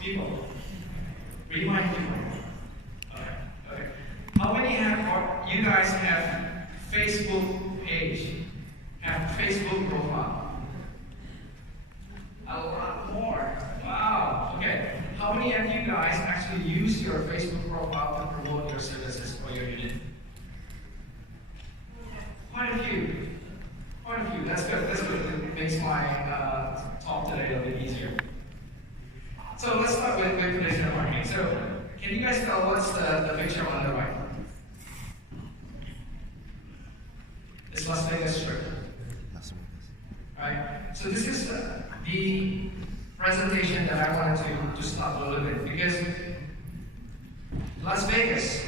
people. Rewind people. Okay. Okay. How many you guys have Facebook page? Have Facebook profile? A lot more. Wow. Okay. How many of you guys actually use your Facebook profile to promote your services or your unit? Quite a few. Quite a few. That's good. That's good. It makes my talk today a little bit easier. So let's start with traditional marketing. So can you guys tell what's the picture on the right? It's Las Vegas Strip. Right? So this is the presentation that I wanted to stop a little bit, because Las Vegas,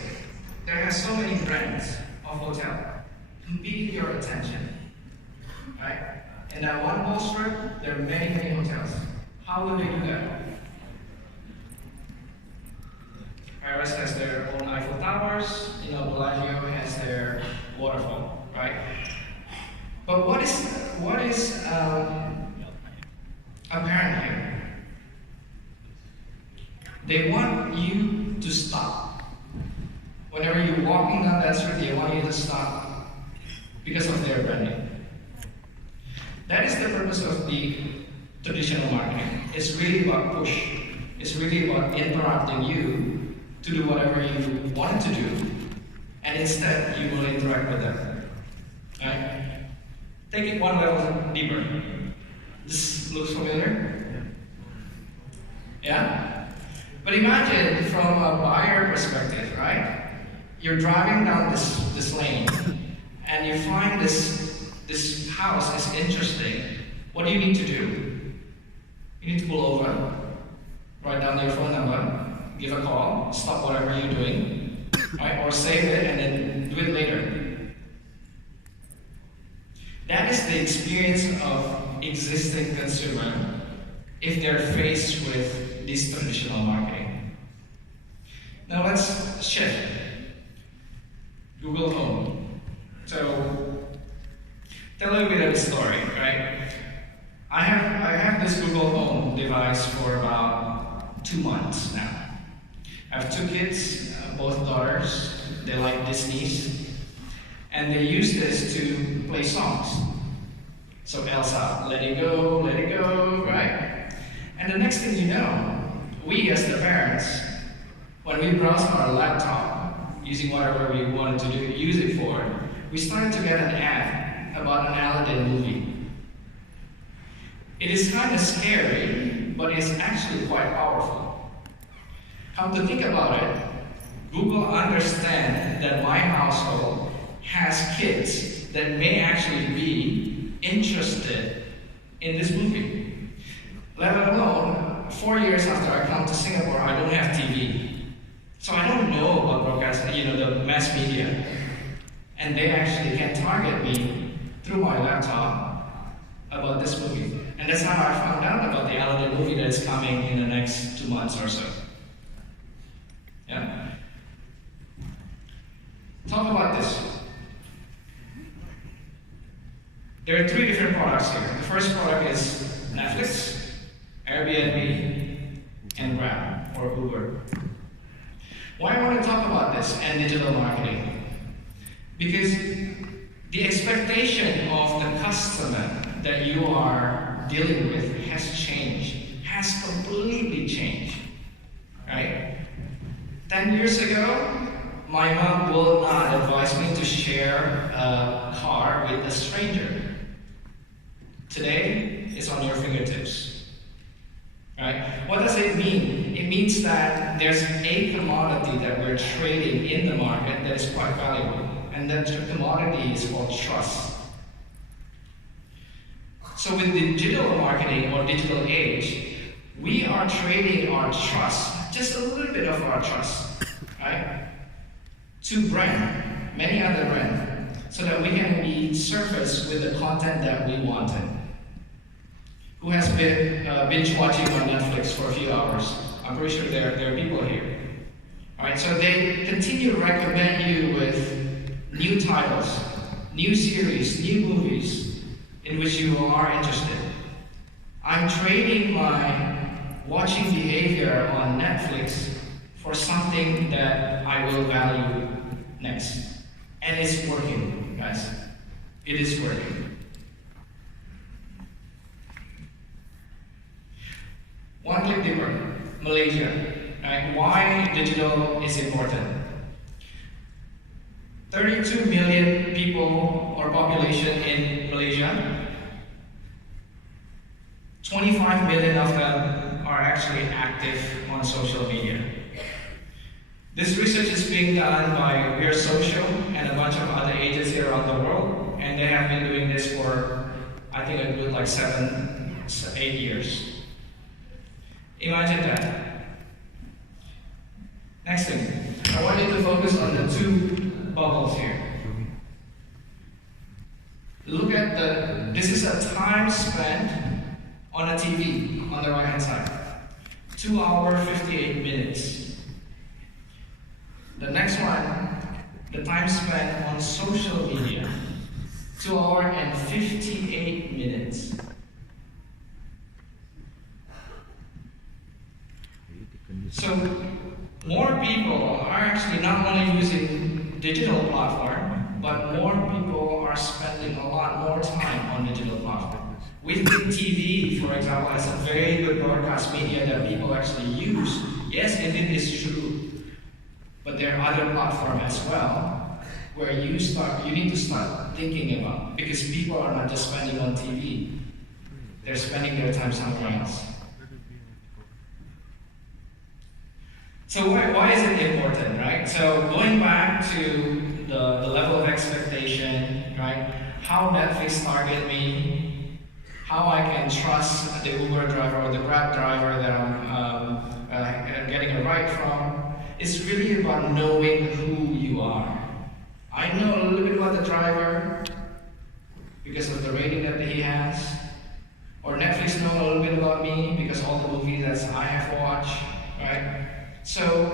there has so many brands of hotel competing your attention. Right? In that one whole strip, there are many, many hotels. How will they do that? Paris has their own Eiffel Towers, Bellagio has their waterfall, right? But what is apparent here? They want you to stop. Whenever you're walking down that street, they want you to stop because of their branding. That is the purpose of the traditional marketing. It's really about push. It's really about interrupting you to do whatever you wanted to do, and instead you will interact with them. Right? Take it one level deeper. This looks familiar? Yeah? But imagine from a buyer perspective, right? You're driving down this lane, and you find this house is interesting. What do you need to do? You need to pull over, write down your phone number, give a call, stop whatever you're doing, right? Or save it and then do it later. That is the experience of existing consumer if they're faced with this traditional marketing. Now let's shift. Google Home. So tell a little bit of the story, right? I have this Google Home device for about 2 months now. I have 2 kids, both daughters. They like Disney's, and they use this to play songs. So Elsa, let it go, right? And the next thing you know, we as the parents, when we browse our laptop, using whatever we wanted to use it for, we started to get an ad about an Aladdin movie. It is kind of scary, but it's actually quite powerful. Come to think about it, Google understands that my household has kids that may actually be interested in this movie. Let alone, 4 years after I come to Singapore, I don't have TV. So I don't know about broadcasting, the mass media. And they actually can target me through my laptop about this movie. And that's how I found out about the Aladdin movie that is coming in the next 2 months or so. Yeah? Talk about this. There are 3 different products here. The first product is Netflix, Airbnb, and Grab, or Uber. Why I want to talk about this and digital marketing? Because the expectation of the customer that you are dealing with has changed, has completely changed, right? 10 years ago, my mom will not advise me to share a car with a stranger. Today, it's on your fingertips, right? What does it mean? It means that there's a commodity that we're trading in the market that is quite valuable, and that commodity is called trust. So with digital marketing or digital age, we are trading our trust, just a little bit of our trust, right, to brand, many other brands, so that we can be surfaced with the content that we wanted. Who has been binge watching on Netflix for a few hours? I'm pretty sure there are people here. All right, so they continue to recommend you with new titles, new series, new movies in which you are interested. I'm trading my watching behavior on Netflix for something that I will value next. And it's working, guys. It is working. One click deeper, Malaysia. Right? Why digital is important? 32 million people or population in Malaysia. 25 million of them are actually active on social media. This research is being done by We're Social and a bunch of other agencies around the world, and they have been doing this for, I think, a good like 8 years. Imagine that. Next thing, I want you to focus on the two bubbles here. Look at this is a time spent on a TV on the right hand side. 2 hours, 58 minutes. The next one, the time spent on social media. 2 hours and 58 minutes. So, more people are actually not only using digital platform, but more people are spending a lot more time on digital platform. We think TV, for example, as a very good broadcast media that people actually use. Yes, indeed it's true. But there are other platforms as well where you need to start thinking about, because people are not just spending on TV. They're spending their time somewhere else. So why is it important, right? So going back to the level of expectation, right? How Netflix target me, how I can trust the Uber driver or the Grab driver that I'm getting a ride from. It's really about knowing who you are. I know a little bit about the driver because of the rating that he has, or Netflix know a little bit about me because all the movies that I have watched, right? So,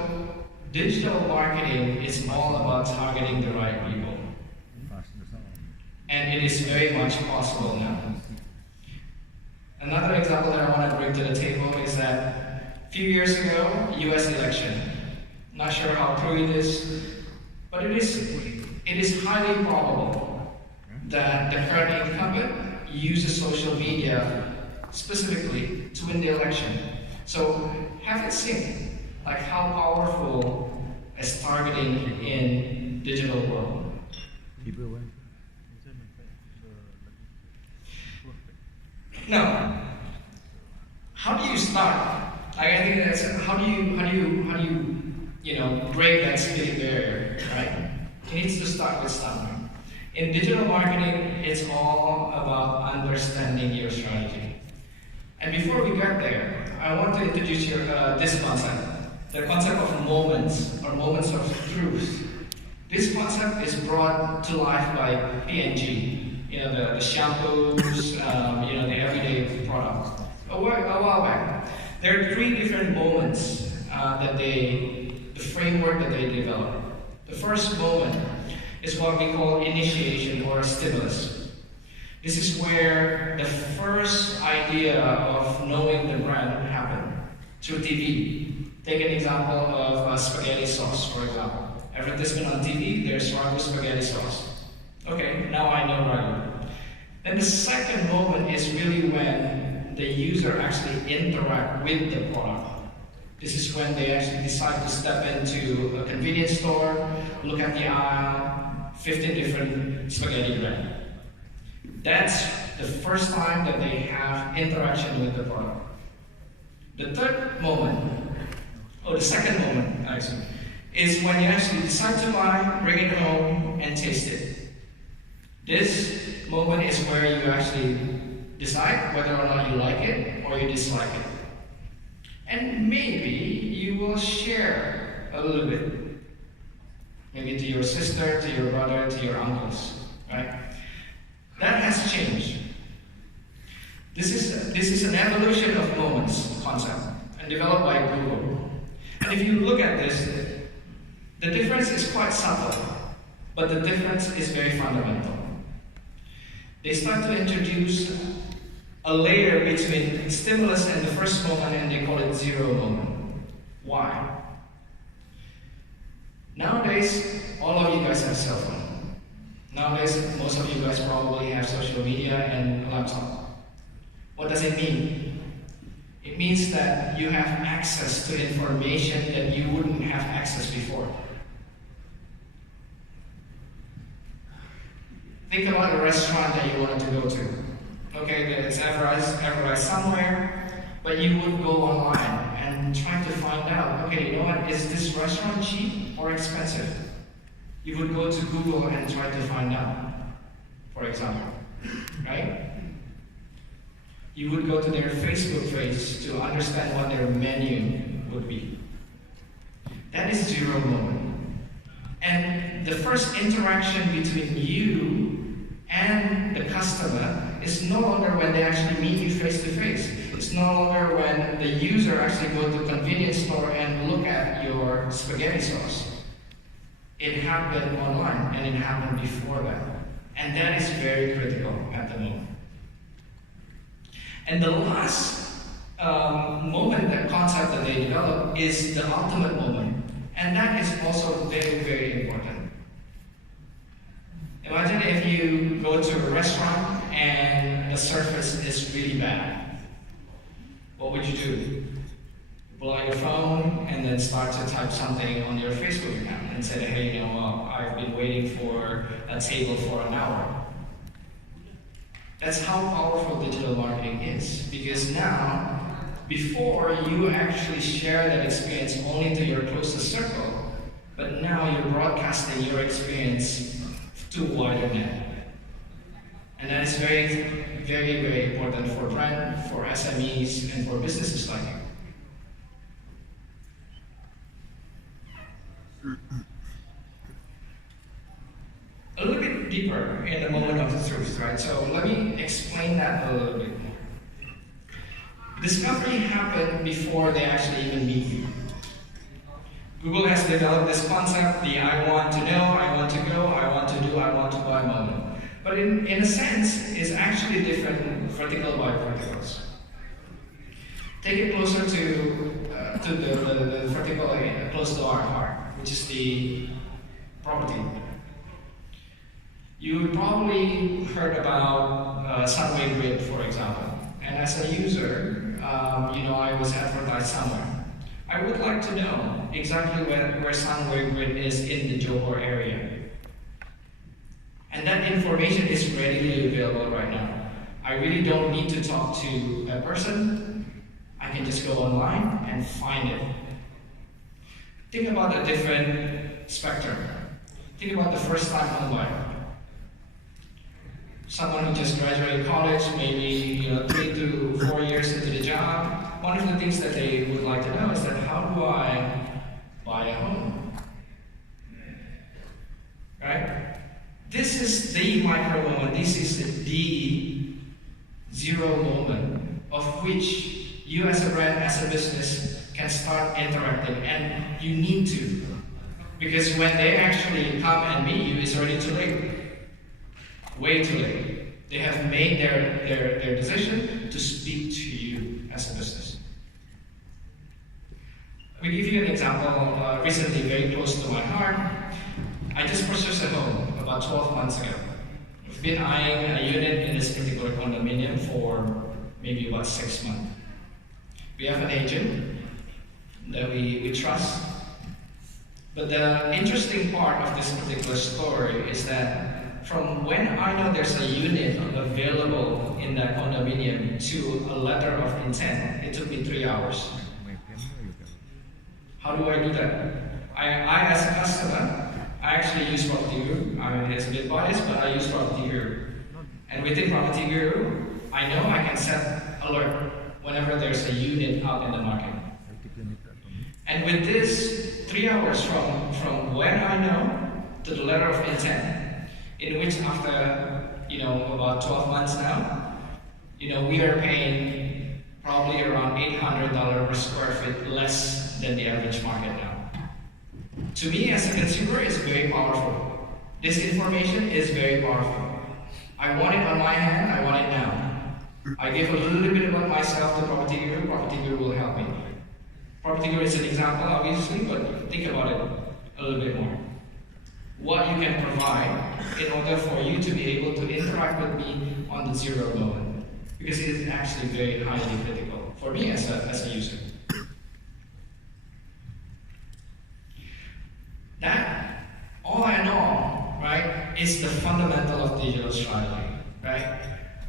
digital marketing is all about targeting the right people. And it is very much possible now. Another example that I want to bring to the table is that a few years ago, US election. Not sure how true it is, but it is highly probable that the current incumbent uses social media specifically to win the election. So, have it seen. Like how powerful is targeting in digital world? Now, how do you start? Like, I think that's how do you break that split barrier, right? It needs to start with something. In digital marketing, it's all about understanding your strategy. And before we get there, I want to introduce you this concept. The concept of moments, or moments of truth. This concept is brought to life by P&G, the shampoos, the everyday products. A while back, there are 3 different moments the framework that they developed. The first moment is what we call initiation or stimulus. This is where the first idea of knowing the brand happened through TV. Take an example of spaghetti sauce, for example. Advertisement on TV, there's ragu spaghetti sauce. Okay, now I know ragu. Then the second moment is really when the user actually interact with the product. This is when they actually decide to step into a convenience store, look at the aisle, 15 different spaghetti brands. That's the first time that they have interaction with the product. The third moment, the second moment, actually, is when you actually decide to buy, bring it home, and taste it. This moment is where you actually decide whether or not you like it or you dislike it. And maybe you will share a little bit. Maybe to your sister, to your brother, to your uncles, right? That has changed. This is an evolution of moments concept and developed by Google. And if you look at this, the difference is quite subtle, but the difference is very fundamental. They start to introduce a layer between stimulus and the first moment, and they call it zero moment. Why? Nowadays, all of you guys have cell phone. Nowadays, most of you guys probably have social media and a laptop. What does it mean? It means that you have access to information that you wouldn't have access before. Think about a restaurant that you wanted to go to. Okay, that it's advertised somewhere, but you would go online and try to find out, okay, you know what, is this restaurant cheap or expensive? You would go to Google and try to find out, for example, right? You would go to their Facebook page to understand what their menu would be. That is zero moment. And the first interaction between you and the customer is no longer when they actually meet you face to face. It's no longer when the user actually goes to a convenience store and look at your spaghetti sauce. It happened online, and it happened before that. And that is very critical at the moment. And the last moment, that concept that they develop, is the ultimate moment. And that is also very, very important. Imagine if you go to a restaurant and the service is really bad. What would you do? You pull out your phone and then start to type something on your Facebook account and say, hey, you know, well, I've been waiting for a table for an hour. That's how powerful digital marketing is. Because now, before you actually share that experience only to your closest circle, but now you're broadcasting your experience to a wider net. And that is very, very, very important for brand, for SMEs, and for businesses like you. A little bit deeper in the moment of the truth, right? So let me explain that a little bit. Discovery happened before they actually even meet you. Google has developed this concept, the I want to know, I want to go, I want to do, I want to buy moment. But in a sense, it's actually different vertical by verticals. Take it closer to the vertical area, close to our heart, which is the property. You probably heard about Sunway Grid, for example. And as a user, I was advertised somewhere. I would like to know exactly where Sunway Grid is in the Johor area. And that information is readily available right now. I really don't need to talk to a person. I can just go online and find it. Think about a different spectrum. Think about the first-time homebuyer. Someone who just graduated college, maybe 3 to 4 years into the job. One of the things that they would like to know is that, how do I buy a home? Right? This is the micro moment. This is the zero moment of which you as a brand, as a business, can start interacting, and you need to. Because when they actually come and meet you, it's already too late. Way too late. They have made their decision to speak to you as a business. Let me give you an example recently, very close to my heart. I just purchased a home about 12 months ago. I've been eyeing a unit in this particular condominium for maybe about 6 months. We have an agent that we trust. But the interesting part of this particular story is that from when I know there's a unit available in that condominium to a letter of intent, it took me 3 hours. How do I do that? I as a customer, I actually use Property Guru. I mean, it's a bit biased, but I use Property Guru. And within Property Guru, I know I can set alert whenever there's a unit out in the market. And with this 3 hours from when I know to the letter of intent, in which after about 12 months now, we are paying probably around $800 per square feet less than the average market now. To me as a consumer, it's very powerful. This information is very powerful. I want it on my hand, I want it now. I give a little bit about myself to Property Guru. Property Guru will help me. Property Guru is an example, obviously, but think about it a little bit more. What you can provide in order for you to be able to interact with me on the zero moment. Because it is actually very highly critical for me as a user. That, all I know, right, is the fundamental of digital strategy, right?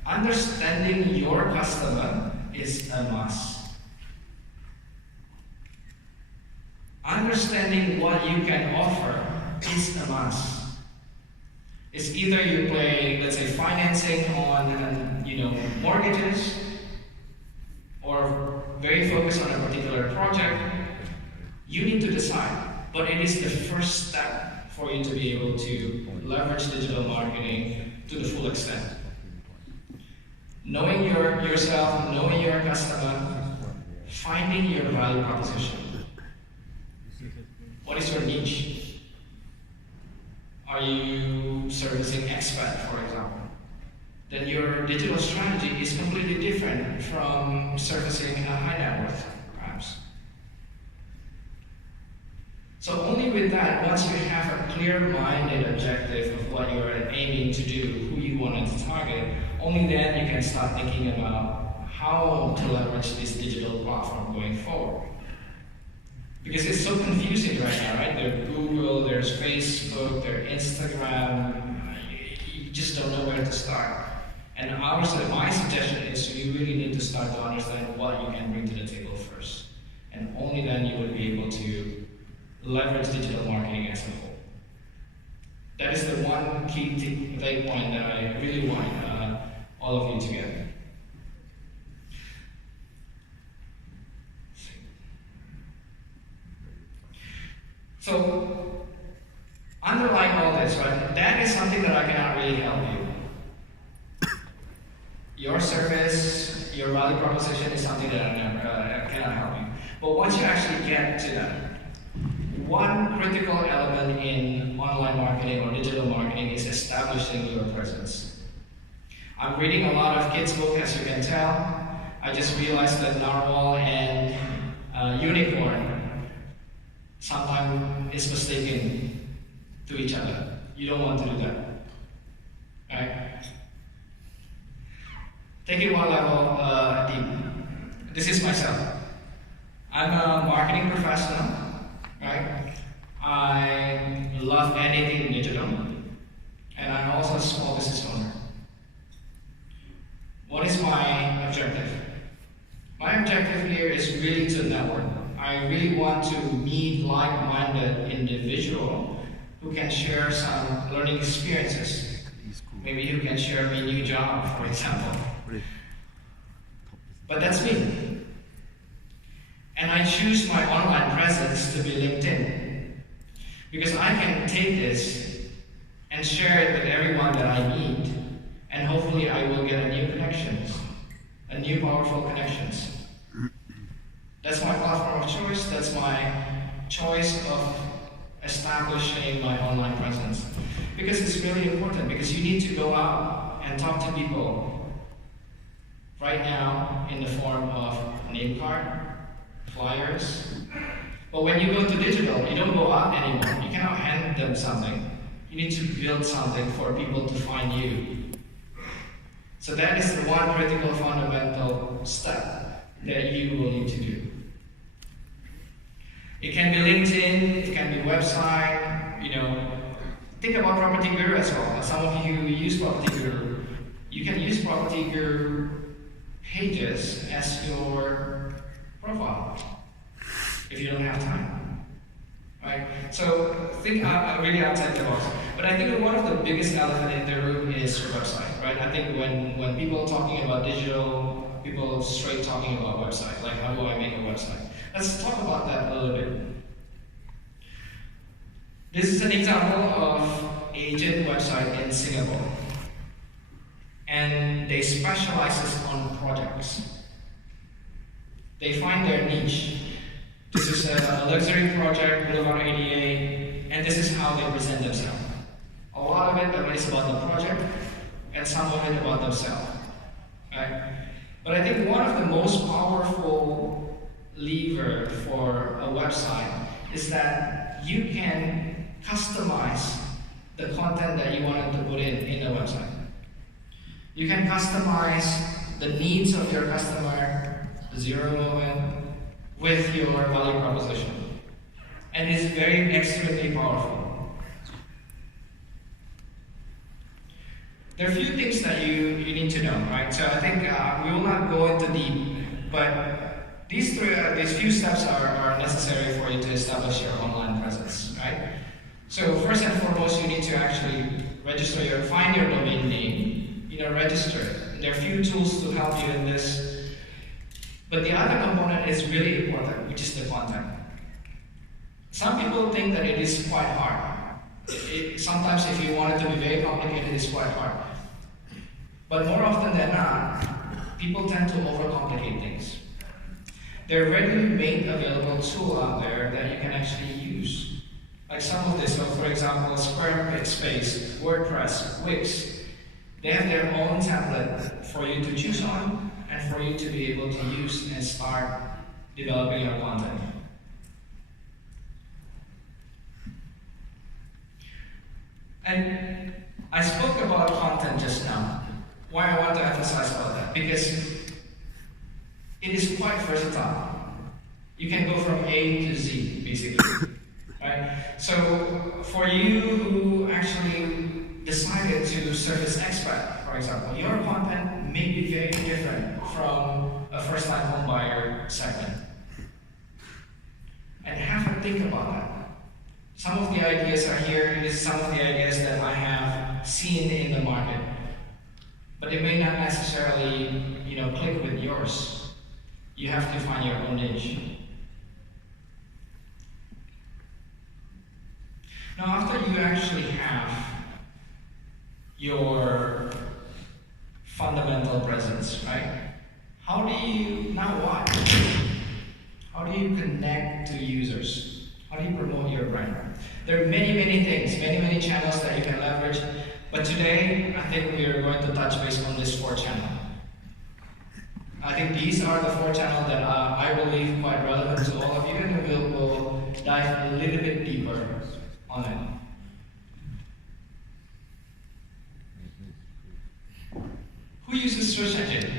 Understanding your customer is a must. Understanding what you can offer is a must. It's either you play, let's say, financing on, mortgages, or very focused on a particular project. You need to decide. But it is the first step for you to be able to leverage digital marketing to the full extent. Knowing yourself, knowing your customer, finding your value proposition. What is your niche? Are you servicing expat, for example? Then your digital strategy is completely different from servicing a high net worth, perhaps. So only with that, once you have a clear-minded objective of what you're aiming to do, who you want to target, only then you can start thinking about how to leverage this digital platform going forward. Because it's so confusing right now, right? There's Google, there's Facebook, there's Instagram. You just don't know where to start. And my suggestion is you really need to start to understand what you can bring to the table first. And only then you will be able to leverage digital marketing as a whole. That is the one key point that I really want all of you to get. So, underlying all this, right, that is something that I cannot really help you. Your service, your value proposition is something that I cannot help you. But once you actually get to that, one critical element in online marketing or digital marketing is establishing your presence. I'm reading a lot of kids' books, as you can tell. I just realized that narwhal and unicorn sometimes is mistaken to each other. You don't want to do that, right? Take it one level deep. This is myself. I'm a marketing professional, right? I love anything digital, and I'm also a small business owner. What is my objective? My objective here is really to network. I really want to meet like-minded individuals who can share some learning experiences. Maybe who can share me a new job, for example. But that's me. And I choose my online presence to be LinkedIn. Because I can take this and share it with everyone that I meet, and hopefully I will get a new connections, a new powerful connections. That's my platform of choice, that's my choice of establishing my online presence. Because it's really important, because you need to go out and talk to people right now in the form of name card, flyers. But when you go to digital, you don't go out anymore. You cannot hand them something. You need to build something for people to find you. So that is the one critical fundamental step that you will need to do. It can be LinkedIn, it can be website, think about Property Guru as well. Some of you use Property Guru. You can use Property Guru pages as your profile if you don't have time, right? So think really outside the box. But I think one of the biggest elephant in the room is your website, right? I think when people are talking about digital, people are straight talking about website, like how do I make a website? Let's talk about that a little bit. This is an example of agent website in Singapore. And they specialize on projects. They find their niche. This is a luxury project, Boulevard 88, and this is how they present themselves. A lot of it is about the project, and some of it about themselves. Right? But I think one of the most powerful lever for a website is that you can customize the content that you wanted to put in a website. You can customize the needs of your customer, the zero moment, with your value proposition. And it's very extremely powerful. There are a few things that you need to know, right? So I think we will not go into deep, but these few steps are necessary for you to establish your online presence, right? So first and foremost, you need to actually find your domain name, register it. There are a few tools to help you in this, but the other component is really important, which is the content. Some people think that it is quite hard. Sometimes if you want it to be very complicated, it's quite hard. But more often than not, people tend to overcomplicate things. There are ready-made available tools out there that you can actually use. Like some of this, so for example, Squarespace, WordPress, Wix, they have their own template for you to choose on and for you to be able to use and start developing your content. And I spoke about content just now. Why I want to emphasize about that? Because it is quite versatile. You can go from A to Z, basically. Right? So for you who actually decided to serve as expert, for example, your content may be very different from a first-time home buyer segment. And have a think about that. Some of the ideas are here. It is some of the ideas that I have seen in the market, but it may not necessarily, click with yours. You have to find your own niche. Now, after you actually have your fundamental presence, right? Now what? How do you connect to users? How do you promote your brand? There are many, many things, many channels that you can leverage, but today, I think we are going to touch base on this 4 channel. I think these are the 4 channels that I believe quite relevant to all of you, and we'll dive a little bit deeper on it. Who uses search engine?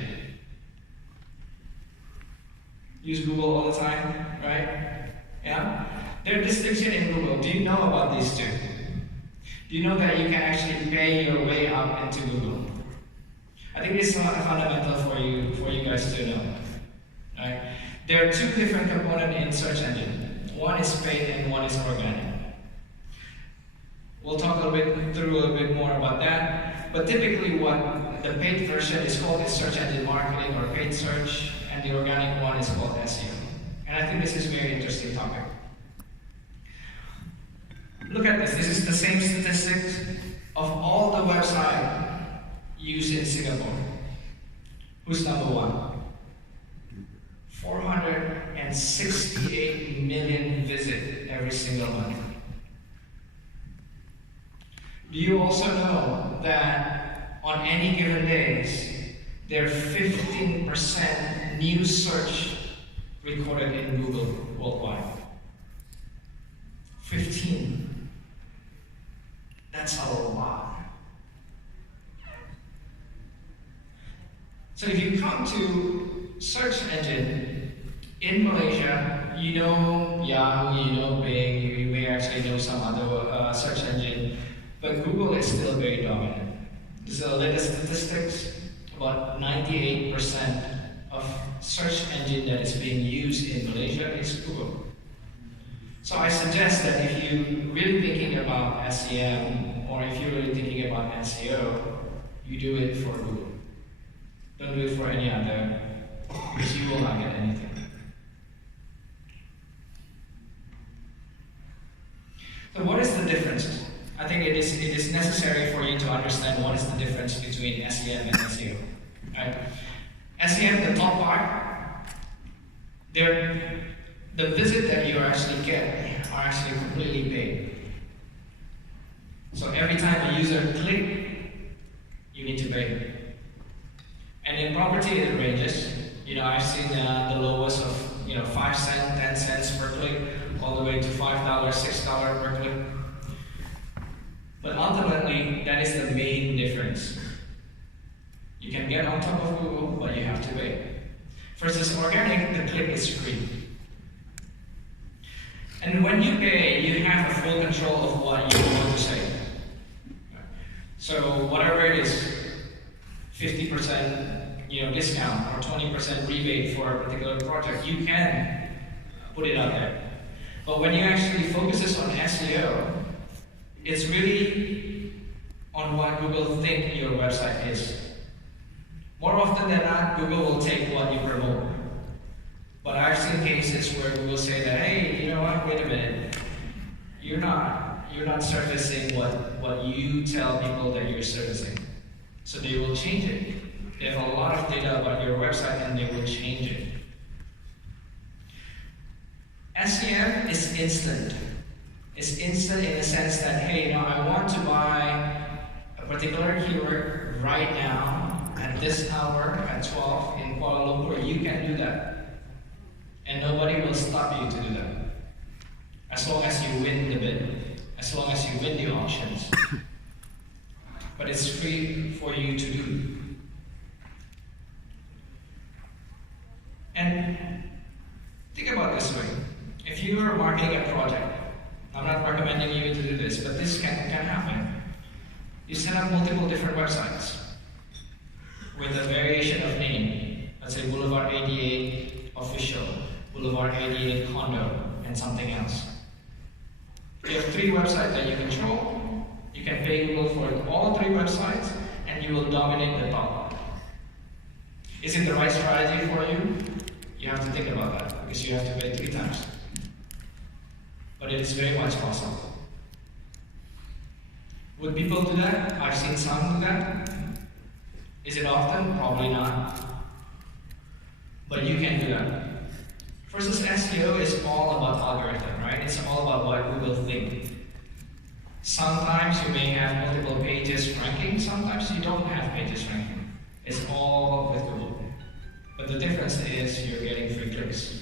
Use Google all the time, right? Yeah? There are distinctions in Google. Do you know about these two? Do you know that you can actually pay your way up into Google? I think it's fundamental for you guys to know. Right? There are 2 different components in search engine. One is paid and one is organic. We'll talk through a little bit more about that. But typically what the paid version is called is search engine marketing or paid search, and the organic one is called SEO. And I think this is a very interesting topic. Look at this. This is the same statistics of all the websites used in Singapore. Who's number 1? 468 million visits every single month. Do you also know that on any given days, there are 15% new search recorded in Google worldwide? 15. That's a lot. So if you come to search engine in Malaysia, you know Yahoo, you know Bing, you may actually know some other search engine, but Google is still very dominant. This is the latest statistics. About 98% of search engine that is being used in Malaysia is Google. So I suggest that if you're really thinking about SEM, or if you're really thinking about SEO, you do it for Google. Don't do it for any other, because you will not get anything. So what is the difference? I think it is necessary for you to understand what is the difference between SEM and SEO. Right? SEM, the top part, the visit that you actually get are actually completely paid. So every time a user clicks, you need to pay. And in property, it ranges. I've seen the lowest of 5 cents, 10 cents per click, all the way to $5, $6 per click. But ultimately, that is the main difference. You can get on top of Google, but you have to wait. Versus organic, the click is free. And when you pay, you have a full control of what you want to say. So whatever it is, 50% discount or 20% rebate for a particular project, you can put it out there. But when you actually focus on SEO, it's really on what Google think your website is. More often than not, Google will take what you promote. But I've seen cases where Google say that, hey, you know what, wait a minute, you're not surfacing what you tell people that you're surfacing. So they will change it. They have a lot of data about your website and they will change it. SEM is instant. It's instant in the sense that, hey, I want to buy a particular keyword right now, at this hour, at 12 in Kuala Lumpur. You can do that. And nobody will stop you to do that. As long as you win the bid. As long as you win the auctions. But it's free for you to do. And think about it this way. If you are marketing a project, I'm not recommending you to do this, but this can happen. You set up multiple different websites with a variation of name. Let's say Boulevard 88 Official, Boulevard 88 Condo, and something else. If you have 3 websites that you control, you can pay Google for all 3 websites, and you will dominate the top. Is it the right strategy for you? You have to think about that, because you have to pay 3 times. But it is very much possible. Would people do that? I've seen some do that. Is it often? Probably not. But you can do that. Versus SEO is all about algorithm, right? It's all about what Google thinks. Sometimes you may have multiple pages ranking, sometimes you don't have pages ranking. It's all with Google. But the difference is you're getting free clicks.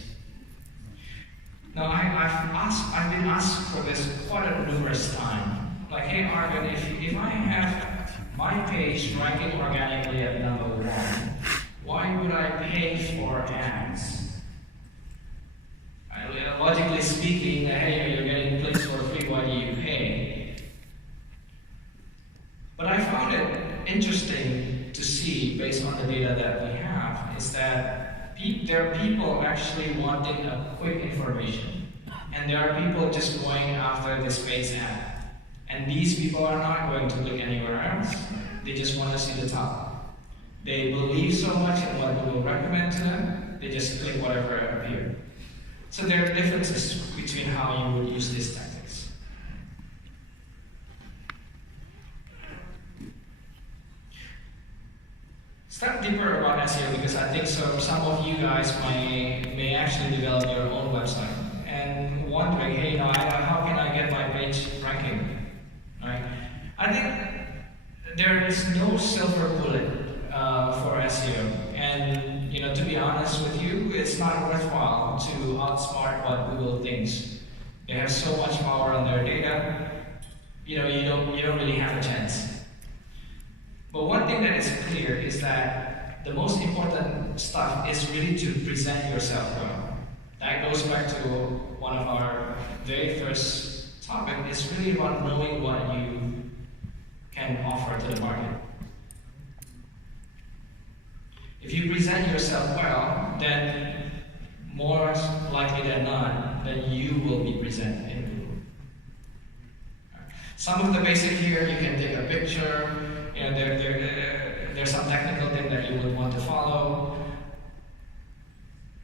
Now, I've been asked for this quite a numerous times. Like, hey Arvin, if I have my page ranking organically at number 1, why would I pay for ads? Logically speaking, hey, you're getting clicks for free, why do you pay? But I found it interesting to see, based on the data that we have, is that there are people actually wanting a quick information. And there are people just going after this paid ad. And these people are not going to look anywhere else. They just want to see the top. They believe so much in what Google recommend to them, they just click whatever appears. So there are differences between how you would use these tactics. Step deeper about SEO, because I think some of you guys may actually develop your own website and wondering, hey, how can I get my page ranking? Right? I think there is no silver bullet for SEO, and to be honest with you, it's not worthwhile to outsmart what Google thinks. They have so much power on their data. You don't really have a chance. But one thing that is clear is that the most important stuff is really to present yourself well. That goes back to one of our very first topic. It's really about knowing what you can offer to the market. If you present yourself well, then more likely than not, then you will be presented in Google. Some of the basic here, you can take a picture. There's some technical thing that you would want to follow.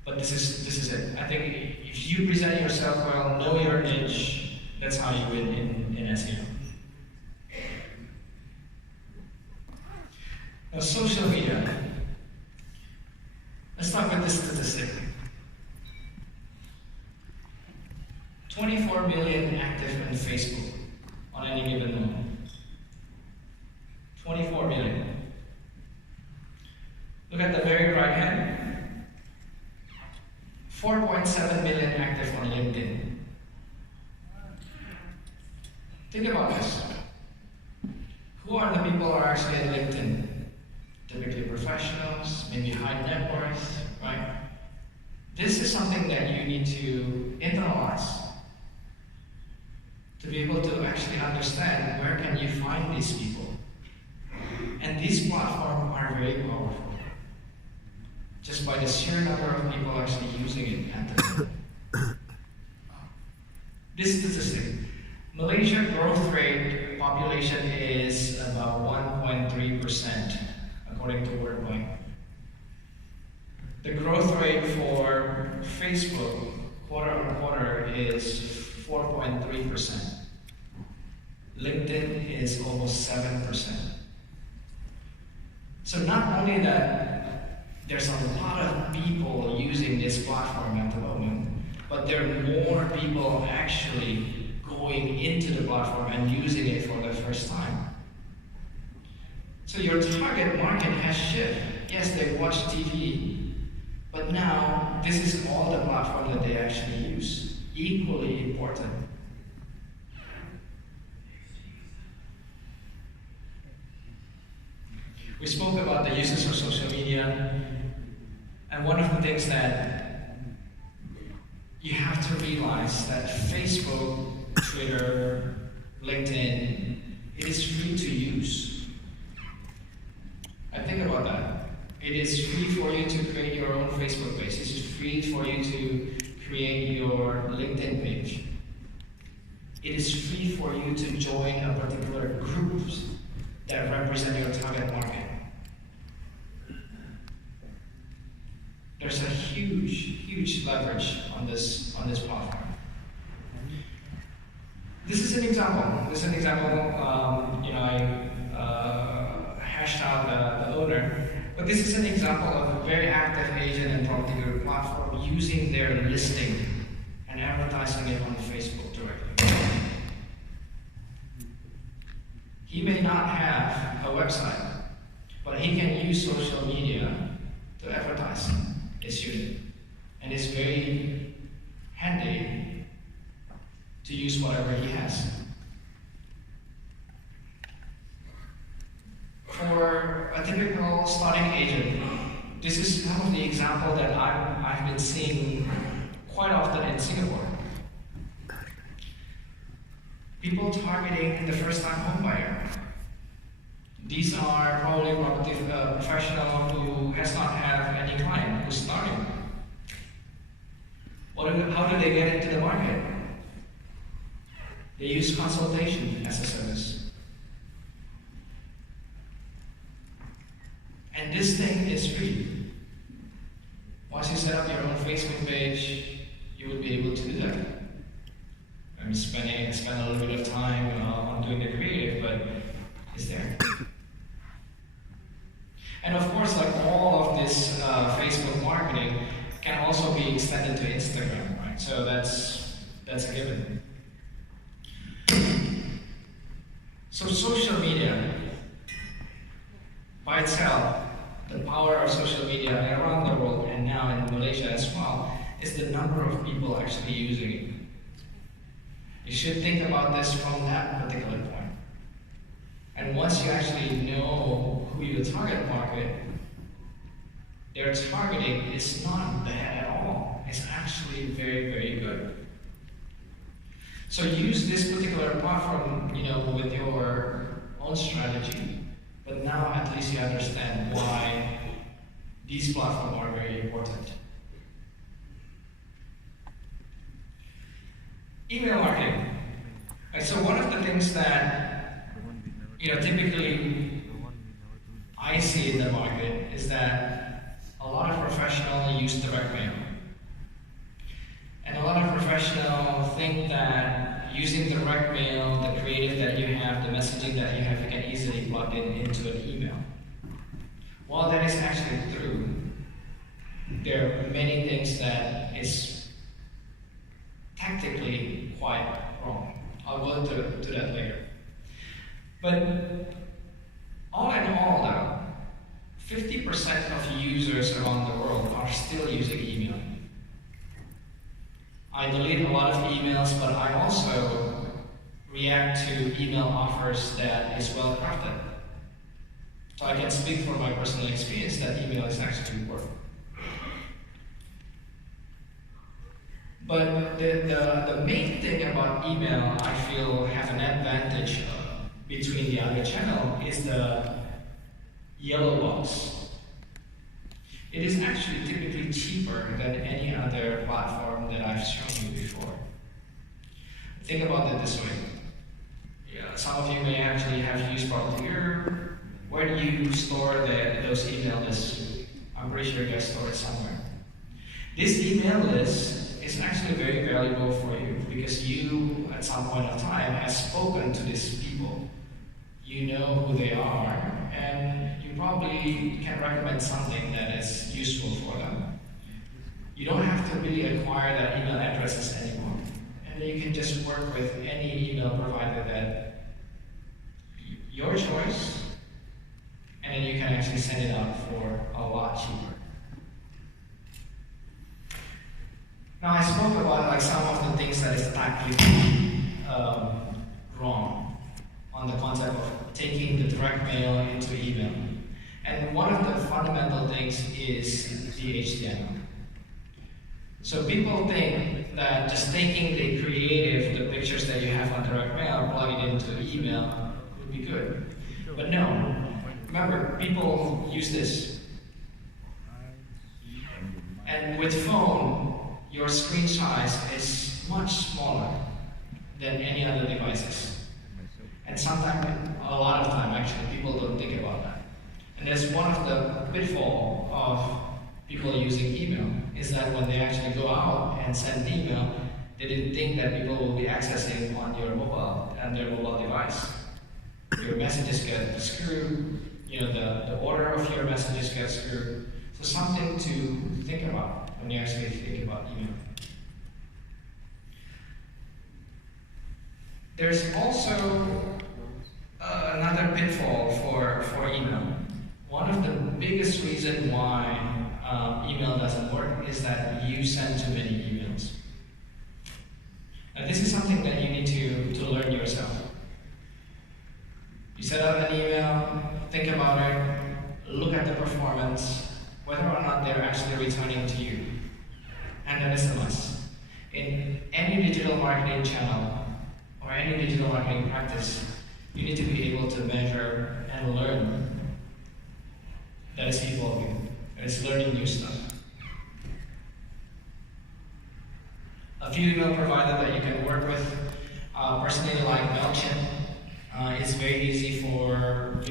But this is it. I think if you present yourself well, know your niche, that's how you win in SEO. Now, social media. Let's start with this statistic. 24 million active on Facebook on any given moment. 24 million. Look at 4.7 million active on LinkedIn. Think about this. Who are the people who are actually on LinkedIn? Typically professionals, maybe high net worth, right? This is something that you need to internalize to be able to actually understand where can you find these people. And these platforms are very powerful, just by the sheer number of people actually using it at the moment. This statistic, Malaysia growth rate population is about 1.3%, according to World Bank. The growth rate for Facebook quarter on quarter is 4.3%. LinkedIn is almost 7%. So not only that there's a lot of people using this platform at the moment, but there are more people actually going into the platform and using it for the first time. So your target market has shifted. Yes, they watch TV, but now this is all the platform that they actually use. Equally important. We spoke about the uses of social media, and one of the things that you have to realize that Facebook, Twitter, LinkedIn, it is free to use. And think about that. It is free for you to create your own Facebook page. It is free for you to create your LinkedIn page. It is free for you to join a particular group that represent your target market. There's a huge leverage on this platform. This is an example. I hashed out the owner, but this is an example of a very active agent and property group platform using their listing and advertising it on Facebook directly. He may not have a website, but he can use social media to advertise his unit. And it's very handy to use whatever he has. For a typical starting agent, this is some of the example that I've been seeing quite often in Singapore. People targeting the first-time home buyer. These are probably property professional who has not had any client, who's starting. How do they get into the market? They use consultation as a service. And this thing is free. Once you set up your own Facebook page, you will be able to do that. I'm spend a little bit of time on doing the creative, but it's there. And of course, like all of this Facebook marketing can also be extended to Instagram, right? So that's a given. So social media, by itself, the power of social media around the world and now in Malaysia as well, is the number of people actually using it. You should think about this from that particular point. And once you actually know who your target market, their targeting is not bad at all. It's actually very good. So use this particular platform, with your own strategy. But now at least you understand why these platforms are very important. Email marketing. Right, so one of the things that typically I see in the market is that a lot of professionals use direct mail. And a lot of professionals think that using direct mail, the creative that you have, the messaging that you have, you can easily plug it into an email. While that is actually true, there are many things that is tactically quite wrong. I'll go to that later. But all in all though, 50% of users around the world are still using email. I delete a lot of emails, but I also react to email offers that is well crafted. So I can speak from my personal experience that email is actually work. But the main thing about email I feel have an advantage between the other channel is the yellow box. It is actually typically cheaper than any other platform that I've shown you before. Think about it this way. Yeah, some of you may actually have used Partier. Where do you store those email lists? I'm pretty sure you guys store it somewhere. This email list is actually very valuable for you because you, at some point of time, have spoken to these people. You know who they are, and you probably can recommend something that is useful for them. You don't have to really acquire their email addresses anymore. And then you can just work with any email provider that your choice, and then you can actually send it out for a lot cheaper. Now I spoke about like some of the things that is tactically wrong on the concept of taking the direct mail into email. And one of the fundamental things is the HTML. So people think that just taking the creative, the pictures that you have on direct mail, plug it into email would be good. But no, remember, people use this. And with phone, your screen size is much smaller than any other devices. And sometimes, a lot of time actually, people don't think about that. And that's one of the pitfalls of people using email, is that when they actually go out and send email, they didn't think that people will be accessing on your mobile and their mobile device. Your messages get screwed, the order of your messages get screwed. So something to think about when you actually think about email. There's also another pitfall for email. One of the biggest reasons why email doesn't work is that you send too many emails. And this is something that you need to learn yourself. You send out an email, think about it, look at the performance, whether or not they're actually returning to you. And that is a must. In any digital marketing channel or any digital marketing practice, you need to be able to measure and learn. That is evolving. That is learning new stuff. A few email providers that you can work with, personally like MailChimp, it's very easy for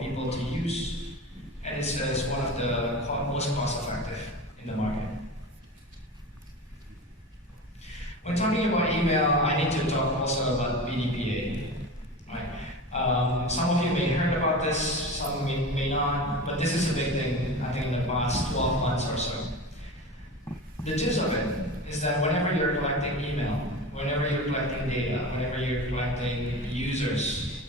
people to use, and it's one of the most cost-effective in the market. When talking about email, I need to talk also about BDPA. Right? Some of you may have heard about this, some may not, but this is a big thing, I think, in the past 12 months or so. The gist of it is that whenever you're collecting email, whenever you're collecting data, whenever you're collecting users,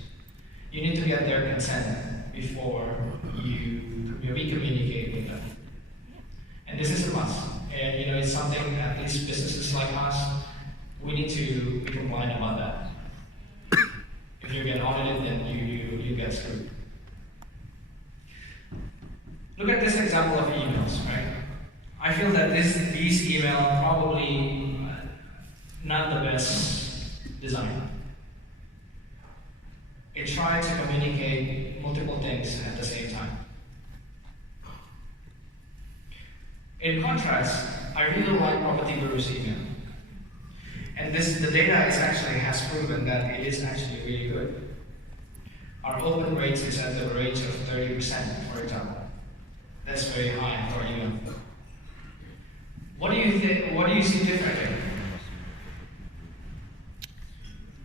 you need to get their consent before you communicate with them. And this is a must. And it's something, at least businesses like us, we need to be compliant about that. If you get audited, then you get screwed. Look at this example of emails, right? I feel that these emails probably not the best design. It tried to communicate multiple things at the same time. In contrast, I really like Property Guru's email. And the data has proven that it is actually really good. Our open rates is at the range of 30%, for example. That's very high for email. What do you think? What do you see differently?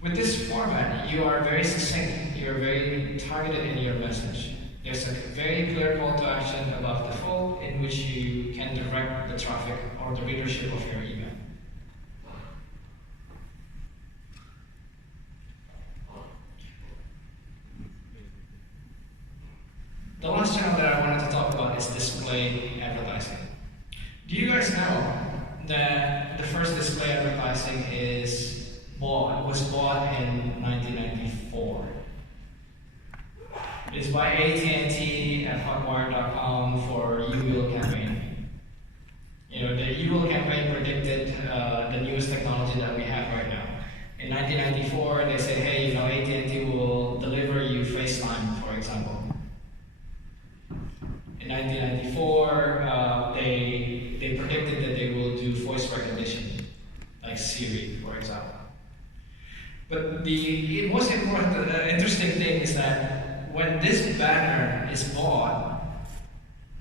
With this format, you are very succinct. You're very targeted in your message. There's a very clear call to action above the fold in which you can direct the traffic or the readership of your email. The last channel that I wanted to talk about is display advertising. Do you guys know that the first display advertising was bought in 1994. It's by AT&T at hotwire.com for U-Wheel campaign. You know, the U-Wheel campaign predicted the newest technology that we have right now. In 1994, they said, hey, you know, AT&T will deliver you FaceTime, for example. In 1994, they predicted that they will do voice recognition, like Siri, for example. But the most important, interesting thing is that when this banner is bought,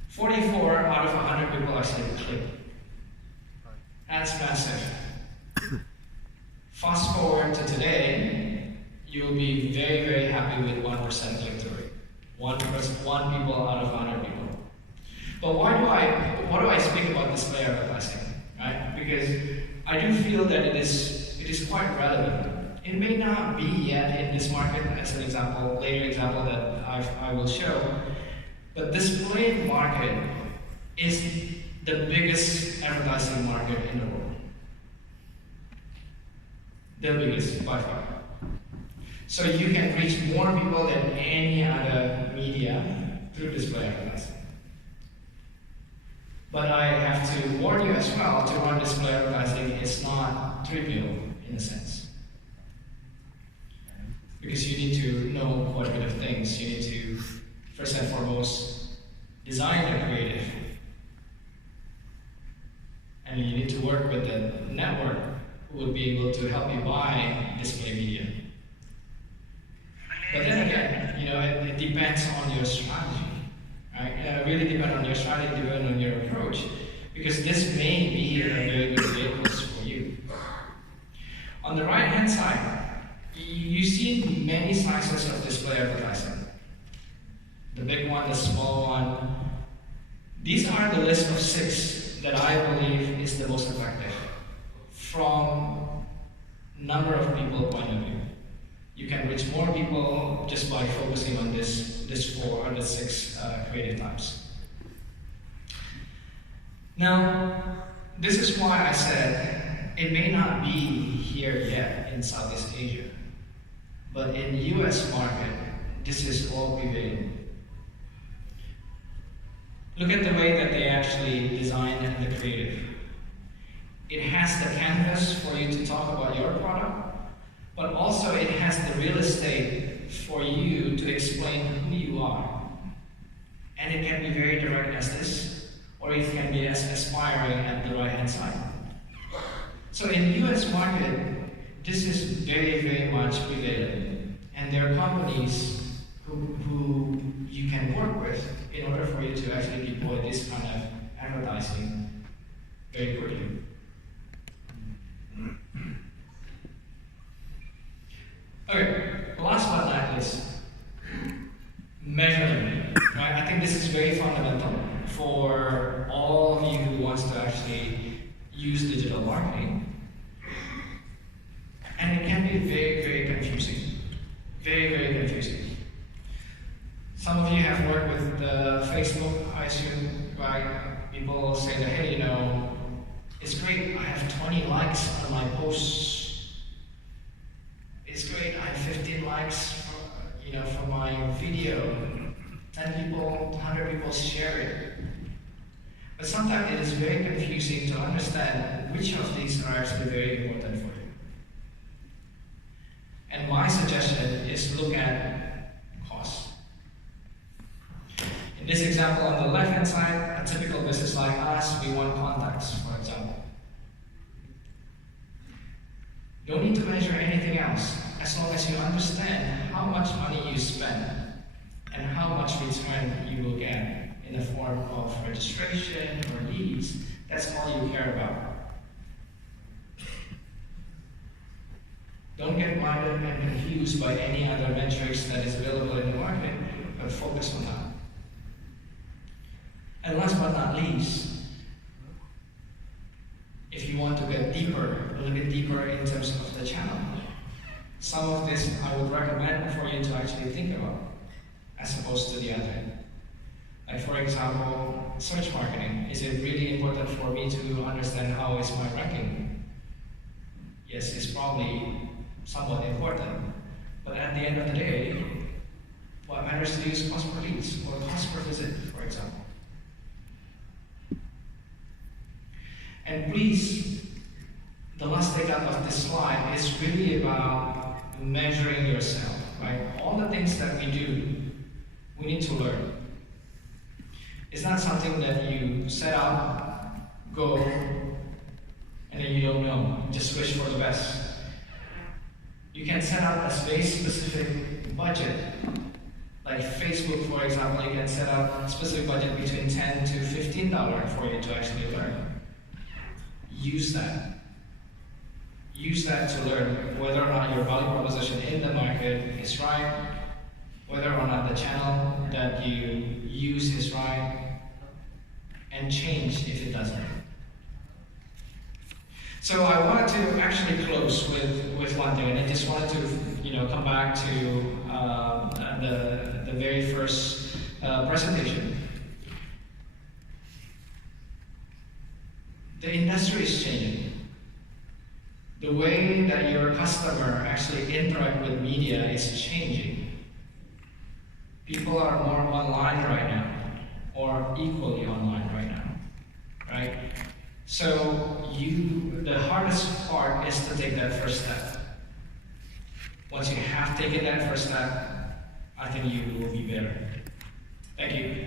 44 out of 100 people actually click. That's massive. Fast forward to today, you'll be very, very happy with 1% click-through rate. One people out of 100 people. But why do I speak about display advertising? Right? Because I do feel that it is quite relevant. It may not be yet in this market, as an example, later example that I will show, but display market is the biggest advertising market in the world. The biggest, by far. So you can reach more people than any other media through display advertising. But I have to warn you as well, to run display advertising is not trivial in a sense. Because you need to know quite a bit of things. You need to, first and foremost, design the creative. And you need to work with the network who will be able to help you buy display media. But then again, you know, it depends on your strategy. Right? It really depends on your strategy, depends on your approach. Because this may be a very good vehicle for you. On the right-hand side, you see many sizes of display advertising. The big one, the small one. These are the list of 6 that I believe is the most effective from number of people point of view. You can reach more people just by focusing on this 4 or the 6 creative types. Now, this is why I said it may not be here yet in Southeast Asia, but in US market, this is all prevailing. Look at the way that they actually design the creative. It has the canvas for you to talk about your product, but also it has the real estate for you to explain who you are. And it can be very direct as this, or it can be as aspiring at the right-hand side. So in the US market, this is very, very much prevailing. And there are companies who you can work with in order for you to actually deploy this kind of advertising very quickly. Okay, last but not least, measurement. Right? I think this is very fundamental for all of you who wants to actually use digital marketing. And it can be very, very confusing. Very, very confusing. Some of you have worked with Facebook, I assume, right? People say that, hey, you know, it's great, I have 20 likes on my posts. It's great, I have 15 likes for my video. 10 people, 100 people share it. But sometimes it is very confusing to understand which of these are actually very important for you. And my suggestion is look at cost. In this example on the left-hand side, a typical business like us, we want contacts, for example. Don't need to measure anything else, as long as you understand how much money you spend and how much return you will get in the form of registration or leads. That's all you care about. Don't get blinded and confused by any other metrics that is available in the market, but focus on that. And last but not least, if you want to get deeper, a little bit deeper in terms of the channel, some of this I would recommend for you to actually think about, as opposed to the other. Like for example, search marketing. Is it really important for me to understand how is my ranking? yes, it's probably somewhat important, but at the end of the day, what matters to you is cost per leads or cost per visit, for example. And please, the last takeout of this slide is really about measuring yourself, right? All the things that we do, we need to learn. It's not something that you set out, go, and then you don't know, just wish for the best. You can set out a very specific budget. Like Facebook, for example, you can set out a specific budget between $10 to $15 for you to actually learn. Use that. Use that to learn whether or not your value proposition in the market is right, whether or not the channel that you use is right, and change if it doesn't. So I wanted to actually close with one thing, and I just wanted to come back to the very first presentation. The industry is changing. The way that your customer actually interact with media is changing. People are more online right now, or equally online right now, right? So the hardest part is to take that first step. Once you have taken that first step, I think you will be better. Thank you.